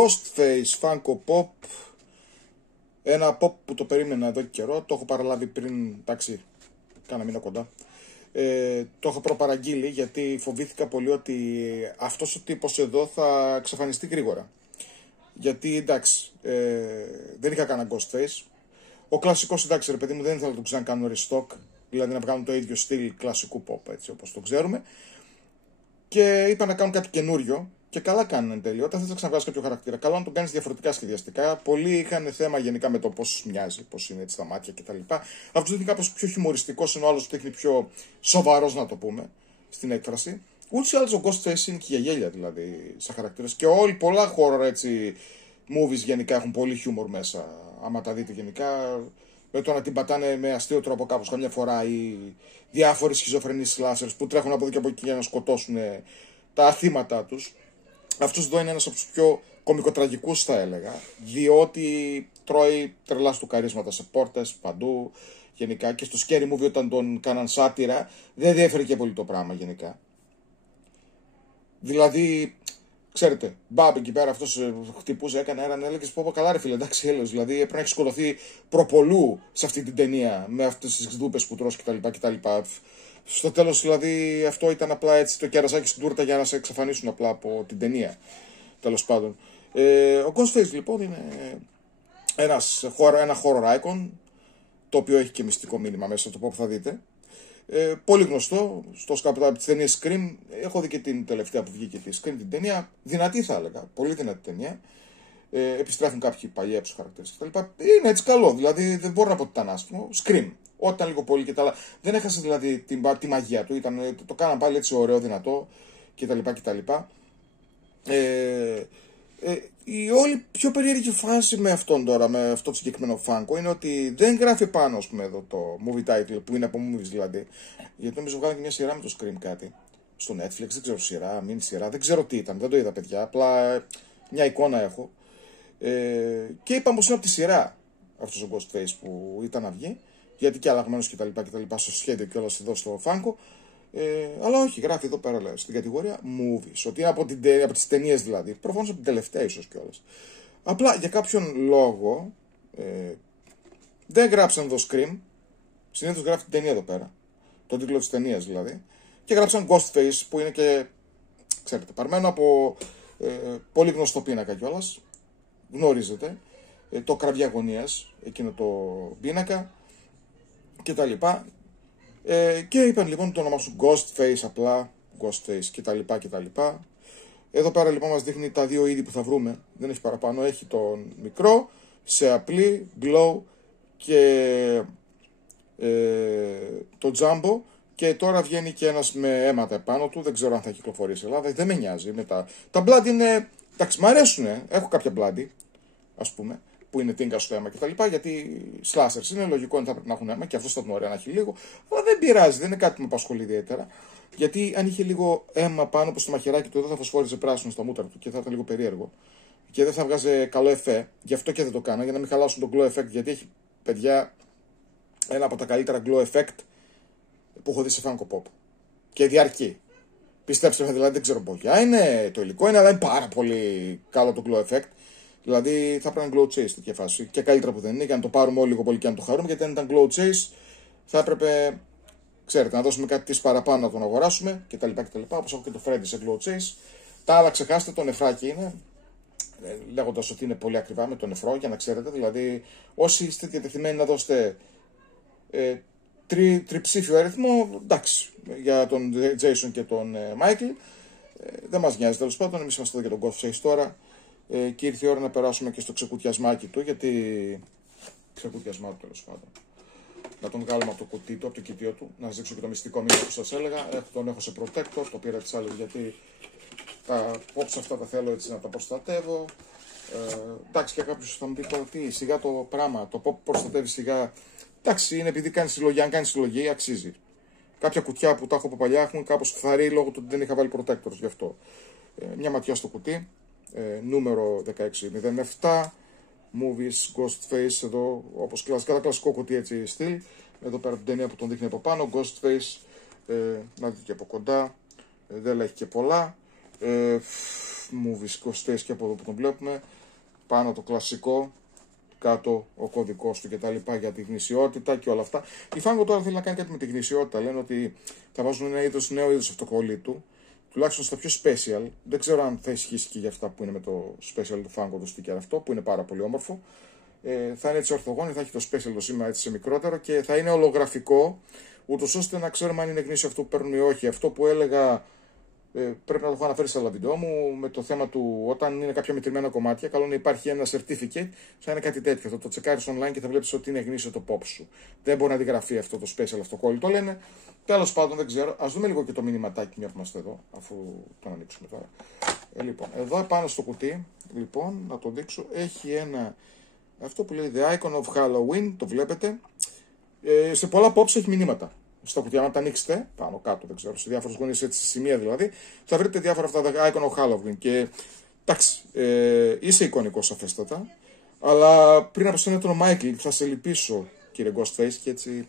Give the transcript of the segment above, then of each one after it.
Ghostface Funko Pop. Ένα pop που το περίμενα εδώ και καιρό. Το έχω παραλάβει πριν, εντάξει, κάνα μήνα κοντά. Το έχω προπαραγγείλει γιατί φοβήθηκα πολύ ότι αυτός ο τύπος εδώ θα εξαφανιστεί γρήγορα. Γιατί εντάξει, δεν είχα κανένα Ghostface. Ο κλασικός, εντάξει ρε παιδί μου, δεν ήθελα να το ξανακάνουν restock. Δηλαδή να βγάλουν το ίδιο στυλ κλασικού pop, έτσι όπως το ξέρουμε. Και είπα να κάνουν κάτι καινούριο. Και καλά κάνουν εν τέλει. Όταν θες να ξαναβγάλεις κάποιο χαρακτήρα, καλό να τον κάνεις διαφορετικά σχεδιαστικά. Πολλοί είχαν θέμα γενικά με το πώς μοιάζει, πώς είναι έτσι στα μάτια κτλ. Αυτός δείχνει κάπως πιο χιουμοριστικός, ενώ ο άλλος δείχνει πιο σοβαρός, να το πούμε, στην έκφραση. Ούτως ή άλλως ο Ghostface είναι και για γέλια δηλαδή σαν χαρακτήρας. Και πολλά horror έτσι movies γενικά έχουν πολύ χιούμορ μέσα. Άμα τα δείτε γενικά, με το να την πατάνε με αστείο τρόπο κάπως καμιά φορά, ή διάφοροι σχιζοφρενείς slashers που τρέχουν από εδώ και από εκεί για να σκοτώσουν τα θύματα τους. Αυτός εδώ είναι ένας από τους πιο κωμικοτραγικούς, θα έλεγα, διότι τρώει τρελά του καρίσματα σε πόρτες, παντού, γενικά, και στο Scary Movie όταν τον κάναν σάτυρα δεν διέφερε και πολύ το πράγμα γενικά. Δηλαδή, ξέρετε, μπαμπ εκεί πέρα αυτός χτυπούσε, έκανε έναν, έλεγες πω καλά ρε φίλε, εντάξει έλεος, δηλαδή έπρεπε να έχει σκοτωθεί προπολού σε αυτή την ταινία, με αυτές τις δούπες που τρως κτλ. Στο τέλος δηλαδή αυτό ήταν απλά έτσι το κερασάκι στην τούρτα για να σε εξαφανίσουν απλά από την ταινία, τέλος πάντων. Ο Ghostface λοιπόν είναι ένα horror icon, το οποίο έχει και μυστικό μήνυμα μέσα, το πω που θα δείτε. Πολύ γνωστό στο σκάπτα από τις ταινίες Scream. Έχω δει και την τελευταία που βγήκε τη Scream, την ταινία. Δυνατή θα έλεγα, πολύ δυνατή ταινία. Επιστρέφουν κάποιοι παλιοί από τους χαρακτήρες κτλ. Είναι έτσι καλό, δηλαδή δεν μπορώ να πω ότι ήταν άσχημο. Scream, όταν λίγο πολύ και τα άλλα. Δεν έχασε δηλαδή τη μαγεία του, το κάναν πάλι έτσι ωραίο, δυνατό κτλ. Η όλη πιο περίεργη φάση με αυτόν τώρα, με αυτό το συγκεκριμένο Funko, είναι ότι δεν γράφει πάνω, ας πούμε, εδώ το movie title, που είναι από movies δηλαδή. Γιατί νομίζω βγάλανε και μια σειρά με το Scream κάτι. Στο Netflix, δεν ξέρω σειρά, mini σειρά, δεν ξέρω τι ήταν, δεν το είδα παιδιά, απλά μια εικόνα έχω. Και είπαμε πως είναι από τη σειρά αυτός ο Ghostface που ήταν να βγει, γιατί και αλλαγμένος κτλ. Στο σχέδιο κιόλας εδώ στο Funko. Αλλά όχι, γράφει εδώ πέρα λέει, στην κατηγορία movies, ότι είναι από τις ταινίες δηλαδή, προφανώς από την τελευταία ίσως κιόλας. Απλά για κάποιον λόγο δεν γράψαν εδώ Scream, συνήθως γράφει την ταινία εδώ πέρα, τον τίτλο της ταινίας δηλαδή, και γράψαν Ghostface που είναι και, ξέρετε, παρμένο από πολύ γνωστό πίνακα κιόλας, γνωρίζετε, το κραβιά αγωνίας, εκείνο το πίνακα κτλ. Και είπαν λοιπόν το όνομα σου Ghostface, απλά Ghostface κτλ. Εδώ πέρα λοιπόν μας δείχνει τα δύο είδη που θα βρούμε, δεν έχει παραπάνω, έχει τον μικρό, σε απλή, glow και το jumbo, και τώρα βγαίνει και ένας με αίματα επάνω του, δεν ξέρω αν θα κυκλοφορήσει Ελλάδα, δεν με νοιάζει. Τα blood είναι, εντάξει μ' αρέσουν, έχω κάποια blood, ας πούμε, που είναι τίνκα στο αίμα κτλ. Γιατί slashers είναι λογικό ότι θα πρέπει να έχουν αίμα και αυτό θα τον ωραία να έχει λίγο. Αλλά δεν πειράζει, δεν είναι κάτι που με απασχολεί ιδιαίτερα. Γιατί αν είχε λίγο αίμα πάνω από το μαχαιράκι του, δεν θα φωσφόριζε πράσινο στα μούτρα του και θα ήταν λίγο περίεργο. Και δεν θα βγάζει καλό εφέ. Γι' αυτό και δεν το κάνω, για να μην χαλάσουν το glow effect. Γιατί έχει, παιδιά, ένα από τα καλύτερα glow effect που έχω δει σε Funko Pop. Και διαρκεί. Πιστέψτε με, δηλαδή δεν ξέρω πόια είναι το υλικό, είναι, αλλά είναι πάρα πολύ καλό το glow effect. Δηλαδή θα πρέπει να glow chase τέτοια φάση. Και καλύτερα που δεν είναι, για να το πάρουμε όλοι λίγο πολύ και να το χαρούμε. Γιατί αν ήταν glow chase, θα έπρεπε, ξέρετε, να δώσουμε κάτι της παραπάνω να τον αγοράσουμε κτλ. Όπως έχω και το Freddy σε glow chase. Τα άλλα ξεχάστε, το νεφράκι είναι. Λέγοντας ότι είναι πολύ ακριβά με το νεφρό, για να ξέρετε. Δηλαδή, όσοι είστε διατεθειμένοι να δώσετε τριψήφιο αριθμό, εντάξει, για τον Jason και τον Michael, δεν μας νοιάζει τέλος πάντων. Εμείς είμαστε εδώ για τον Ghostface τώρα. Και ήρθε η ώρα να περάσουμε και στο ξεκουτιασμάκι του, γιατί ξεκουτιασμά του τέλος πάντων. Να τον βγάλουμε από το κουτί του, από το κοιτίο του, να σας δείξω και το μυστικό μήνυμα που σας έλεγα. Τον έχω σε protector, το πήρα τις άλλες γιατί τα pops αυτά τα θέλω έτσι να τα προστατεύω. Εντάξει, και κάποιος θα μου πει τώρα τι, σιγά το πράγμα, το pop προστατεύει σιγά. Εντάξει, είναι επειδή κάνει συλλογή, αν κάνει συλλογή αξίζει. Κάποια κουτιά που τα έχω από παλιά έχουν κάπως φθαρεί λόγω του ότι δεν είχα βάλει protectors γι' αυτό. Μια ματιά στο κουτί. Νούμερο 1607, movies, Ghostface εδώ, όπως κατά κλασικό κουτί έτσι στυλ. Εδώ πέρα την ταινία που τον δείχνει από πάνω, Ghostface, να δείτε και από κοντά, δεν λέει και πολλά. movies, Ghostface και από εδώ που τον βλέπουμε. Πάνω το κλασικό, κάτω ο κωδικός του κτλ. Για τη γνησιότητα και όλα αυτά. Η Funko τώρα θέλει να κάνει κάτι με τη γνησιότητα. Λένε ότι θα βάζουν ένα νέο είδος αυτοκολλήτου, τουλάχιστον στα πιο special. Δεν ξέρω αν θα ισχύσει και για αυτά που είναι με το special του Funko, το sticker αυτό, που είναι πάρα πολύ όμορφο. Θα είναι έτσι ορθογώνιο, θα έχει το special το σήμα έτσι σε μικρότερο και θα είναι ολογραφικό, ούτως ώστε να ξέρουμε αν είναι γνήσιο αυτό που παίρνουμε ή όχι. Αυτό που έλεγα. Πρέπει να το έχω αναφέρει σε άλλα βίντεο μου με το θέμα του όταν είναι κάποια μετρημένα κομμάτια. Καλό να υπάρχει ένα certificate, θα είναι κάτι τέτοιο. Θα το τσεκάρεις online και θα βλέπεις ότι είναι γνήσιο το pop σου. Δεν μπορεί να αντιγραφεί αυτό το special αυτοκόλλητο, λένε. Τέλος πάντων, δεν ξέρω. Ας δούμε λίγο και το μηνυματάκι μια που είμαστε εδώ, αφού τον ανοίξουμε τώρα. Λοιπόν, εδώ πάνω στο κουτί, λοιπόν, να το δείξω, έχει ένα. Αυτό που λέει The Icon of Halloween, το βλέπετε. Σε πολλά pops έχει μηνύματα. Στα κουτιά, αν τα ανοίξετε, πάνω κάτω, δεν ξέρω, σε διάφορες γωνίες, έτσι, σημεία δηλαδή, θα βρείτε διάφορα αυτά τα Icon of Halloween. Και εντάξει, είσαι εικονικός σαφέστατα, αλλά πριν από σένα ήταν ο Μάικλ, θα σε λυπήσω, κύριε Ghostface, και έτσι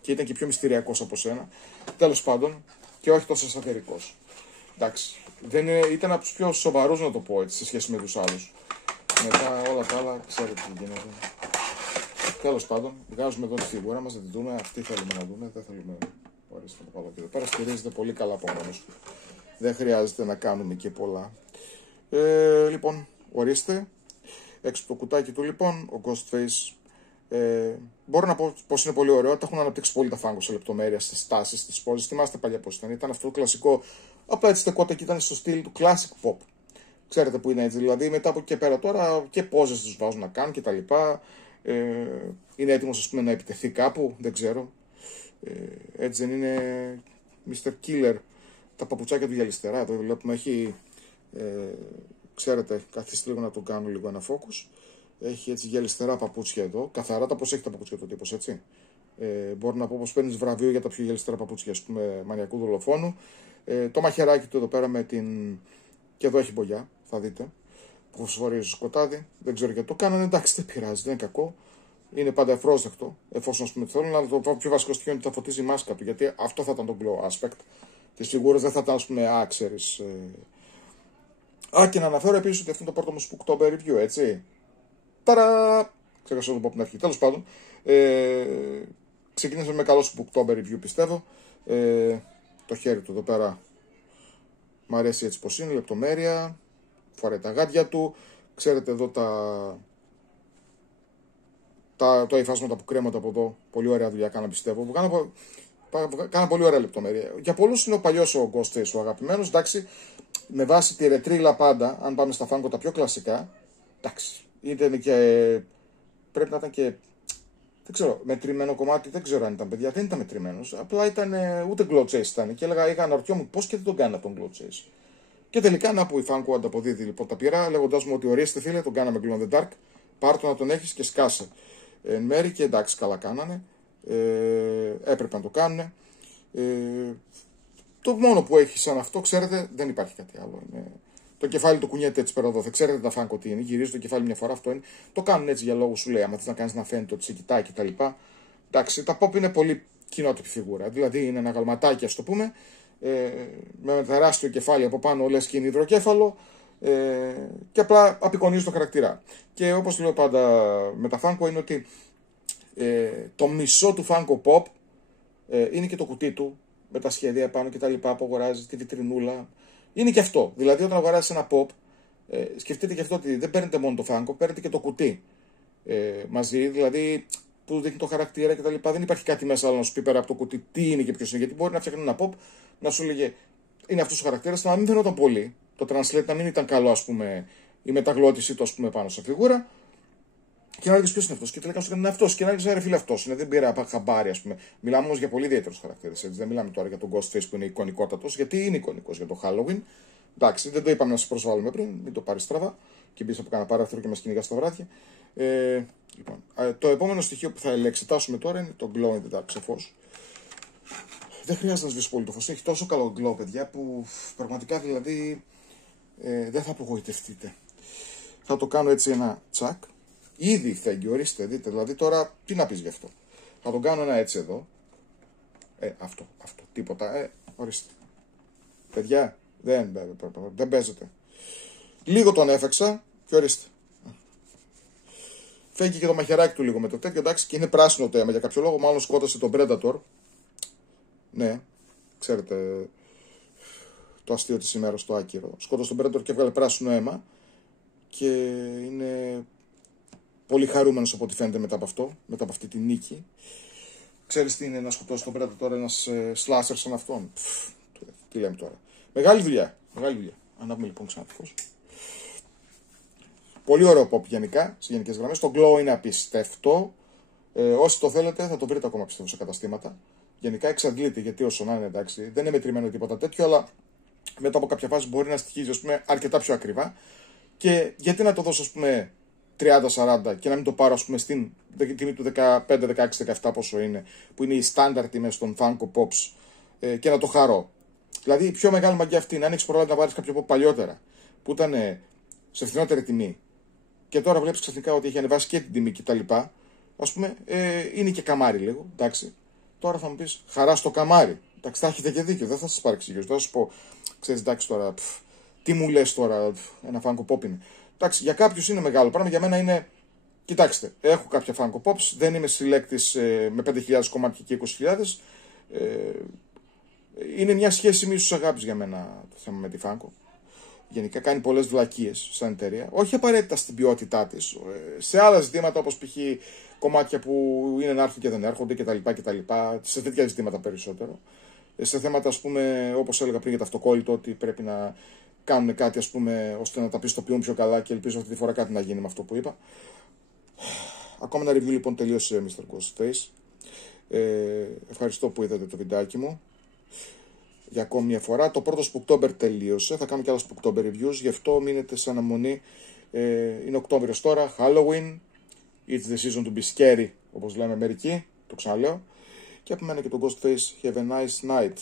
και ήταν και πιο μυστηριακός από σένα. Τέλος πάντων, και όχι τόσο σατερικός. Εντάξει, ήταν από τους πιο σοβαρούς, να το πω έτσι, σε σχέση με τους άλλους. Μετά όλα τα άλλα, ξέρετε τι γίνεται. Τέλος πάντων, βγάζουμε εδώ τη φιγούρα μας, να τη δούμε. Αυτή θέλουμε να δούμε. Δεν θέλουμε. Ορίστε το παλό εδώ πέρα. Στηρίζεται πολύ καλά από μόνος του. Δεν χρειάζεται να κάνουμε και πολλά. Λοιπόν, ορίστε. Έξω από το κουτάκι του, λοιπόν, ο Ghostface. Μπορώ να πω πως είναι πολύ ωραίο. Τα έχουν αναπτύξει πολύ τα Funko σε λεπτομέρεια, στις στάσεις, στις πόζες. Θυμάστε παλιά πως ήταν. Ήταν αυτό το κλασικό. Απλά έτσι στεκόταν και ήταν στο στυλ του classic pop. Ξέρετε που είναι έτσι. Δηλαδή μετά από εκεί και πέρα τώρα και πόζες τους βάζουν να κάνουν κτλ. Είναι έτοιμος, ας πούμε, να επιτεθεί κάπου, δεν ξέρω. Έτσι δεν είναι Mr. Killer. Τα παπουτσάκια του γυαλιστερά, εδώ βλέπουμε, έχει, ξέρετε, καθίστε λίγο να το κάνω λίγο ένα focus. Έχει έτσι γυαλιστερά παπούτσια εδώ, καθαρά τα προσέχει τα παπούτσια του τύπος, έτσι. Μπορώ να πω πως παίρνεις βραβείο για τα πιο γυαλιστέρα παπούτσια, ας πούμε, μανιακού δολοφόνου. Το μαχαιράκι του εδώ πέρα με την. Και εδώ έχει μπογιά, θα δείτε. Που φωσφορίζει στο σκοτάδι. Δεν ξέρω γιατί το κάνανε. Εντάξει, δεν πειράζει, δεν είναι κακό. Είναι πάντα ευπρόσδεκτο. Εφόσον, ας πούμε, θέλουν, αλλά το πιο βασικό στοιχείο είναι ότι θα φωτίζει η μάσκα του. Γιατί αυτό θα ήταν το glow aspect τη φιγούρα. Δεν θα ήταν, ας πούμε, ξέρεις. Και να αναφέρω επίσης ότι αυτό είναι το πρώτο μου Spooktober review, έτσι. Ταρα! Ξέχασα να το πω από την αρχή. Τέλος πάντων, ξεκινήσαμε με καλό Spooktober review, πιστεύω. Το χέρι του εδώ πέρα μ' αρέσει έτσι πως είναι, λεπτομέρεια. Φοράει τα γάντια του. Ξέρετε εδώ τα υφάσματα που κρέμονται από εδώ. Πολύ ωραία δουλειά κάναν, πιστεύω. Κάνα πολύ ωραία λεπτομέρεια. Για πολλούς είναι ο παλιός ο Ghostface, ο αγαπημένος. Εντάξει, με βάση τη ρετρίλα πάντα, αν πάμε στα Funko τα πιο κλασικά. Εντάξει, ήταν και. Πρέπει να ήταν και. Δεν ξέρω, μετρημένο κομμάτι, δεν ξέρω αν ήταν, παιδιά. Δεν ήταν μετρημένος. Απλά ήταν. Ούτε glow chase ήταν. Και είχα αναρωτιόμουν πώς και δεν τον κάνει τον glow chase. Και τελικά να που η Funko ανταποδίδει λοιπόν τα πειρά, λέγοντάς μου ότι ορίστε φίλε, τον κάναμε glow in the dark. Πάρ' το να τον έχεις και σκάσε. Εν μέρη και εντάξει, καλά κάνανε. Έπρεπε να το κάνουν. Το μόνο που έχει σαν αυτό, ξέρετε, δεν υπάρχει κάτι άλλο. Το κεφάλι του κουνιέται έτσι πέρα εδώ. Δεν ξέρετε τα Funko τι είναι. Γυρίζει το κεφάλι μια φορά, αυτό είναι. Το κάνουν έτσι για λόγους, σου λέει. Άμα θες να κάνεις να φαίνεται ότι σε κοιτάει κτλ. Εντάξει, τα pop είναι πολύ κοινότυπη φιγούρα. Δηλαδή είναι ένα γαλματάκι, ας το πούμε. Με ένα τεράστιο κεφάλι από πάνω, λες και είναι υδροκέφαλο. Και απλά απεικονίζει το χαρακτήρα. Και όπως λέω πάντα με τα Funko είναι ότι το μισό του Funko Pop είναι και το κουτί του με τα σχέδια πάνω και τα λοιπά που αγοράζει, τη βιτρινούλα. Είναι και αυτό. Δηλαδή όταν αγοράζεις ένα Pop, σκεφτείτε και αυτό ότι δεν παίρνετε μόνο το Funko, παίρνετε και το κουτί μαζί. Δηλαδή που δείχνει το χαρακτήρα κτλ. Δεν υπάρχει κάτι μέσα άλλο να σου πει πέρα από το κουτί τι είναι και ποιος είναι. Γιατί μπορεί να φτιάχνει ένα Pop να σου λέγε είναι αυτός ο χαρακτήρας, να μην φαινόταν πολύ. Το translate να μην ήταν καλό, ας πούμε, η μεταγλώτησή του, ας πούμε, πάνω στα φιγούρα. Και να ρωτήσει ποιος είναι αυτός. Και τελικά σου είναι αυτός. Και να ρωτήσει, ρε φίλε, αυτός είναι. Δεν πήρα χαμπάρι, ας πούμε. Μιλάμε όμως για πολύ ιδιαίτερους χαρακτήρες. Δεν μιλάμε τώρα για τον Ghostface που είναι εικονικότατος, γιατί είναι εικονικός για το Halloween. Εντάξει, δεν το είπαμε να σας προσβάλλουμε πριν, μην το πάρεις στραβά. Και μπεις από κανένα παράθυρο και μας κυνηγάς τα βράδια. Λοιπόν, το επόμενο στοιχείο που θα εξετάσουμε τώρα είναι το glow in the dark, ξεφός. Δεν χρειάζεται να σβήσει πολύ το φως. Έχει τόσο καλό glow, παιδιά, που πραγματικά δηλαδή δεν θα απογοητευτείτε. Θα το κάνω έτσι ένα τσακ. Ήδη φέγγει, ορίστε, δείτε. Δηλαδή τώρα τι να πεις γι' αυτό. Θα τον κάνω ένα έτσι εδώ. Αυτό, τίποτα. Ορίστε. Παιδιά, δεν παίζεται. Λίγο τον έφεξα και ορίστε. Φέγγει και το μαχαιράκι του λίγο με το τέτοιο, εντάξει, και είναι πράσινο το αίμα για κάποιο λόγο. Μάλλον σκότωσε τον Predator. Ναι, ξέρετε το αστείο της ημέρας, το άκυρο. Σκότωσε τον Predator και έβγαλε πράσινο αίμα. Και είναι πολύ χαρούμενος από ό,τι φαίνεται μετά από αυτό, μετά από αυτή τη νίκη. Ξέρεις τι είναι να σκοτώσει τον Predator ένας slasher σαν αυτόν? Τι λέμε τώρα. Μεγάλη δουλειά. Μεγάλη δουλειά. Ανάβουμε λοιπόν ξανά τη φως. Πολύ ωραίο pop γενικά, σε γενικές γραμμές. Το glow είναι απίστευτο. Όσοι το θέλετε θα το βρείτε ακόμα πιστεύω σε καταστήματα. Γενικά εξαντλείται, γιατί όσο να είναι, εντάξει, δεν είναι μετρημένο τίποτα τέτοιο, αλλά μετά από κάποια φάση μπορεί να στοιχίζει, ας πούμε, αρκετά πιο ακριβά. Και γιατί να το δώσω, ας πούμε, 30-40 και να μην το πάρω, ας πούμε, στην τιμή του 15-16-17 πόσο είναι, που είναι οι στάνταρ τιμές των Funko Pops, και να το χαρώ. Δηλαδή η πιο μεγάλη μαγιά αυτή είναι αν έχεις προλάβει να πάρεις κάποιο pop παλιότερα, που ήταν σε φθηνότερη τιμή, και τώρα βλέπεις ξαφνικά ότι έχει ανεβάσει και την τιμή κτλ. Ας πούμε, είναι και καμάρι λίγο, εντάξει. Τώρα θα μου πεις, χαρά στο καμάρι. Εντάξει, θα έχετε και δίκιο, δεν θα σας παρεξηγήσω. Δεν θα σας πω, ξέρεις, εντάξει τώρα, τι μου λες τώρα, ένα Funko Pop είναι. Εντάξει, για κάποιους είναι μεγάλο πράγμα, για μένα είναι. Κοιτάξτε, έχω κάποια Funko Pops, δεν είμαι συλλέκτης με 5.000 κομμάτια και 20.000. Είναι μια σχέση μίσους αγάπης για μένα το θέμα με τη Funko. Γενικά κάνει πολλές βλακίες σαν εταιρεία. Όχι απαραίτητα στην ποιότητά της. Σε άλλα ζητήματα, όπως π.χ. κομμάτια που είναι να έρθουν και δεν έρχονται κτλ. Σε τέτοια ζητήματα περισσότερο. Σε θέματα, ας πούμε, όπως έλεγα πριν για το αυτοκόλλητο, ότι πρέπει να κάνουν κάτι, ας πούμε, ώστε να τα πιστοποιούν πιο καλά, και ελπίζω αυτή τη φορά κάτι να γίνει με αυτό που είπα. Ακόμα ένα review λοιπόν τελείωσε, Mr. Ghostface. Ευχαριστώ που είδατε το βιντεάκι μου για ακόμη μια φορά. Το πρώτο Spooktober τελείωσε. Θα κάνω και άλλα Spooktober reviews, γι' αυτό μείνετε σε αναμονή. Είναι Οκτώβριος τώρα, Halloween. It's the season to be scary, όπως λέμε μερικοί. Το ξαναλέω. Και από μένα και τον Ghostface, have a nice night.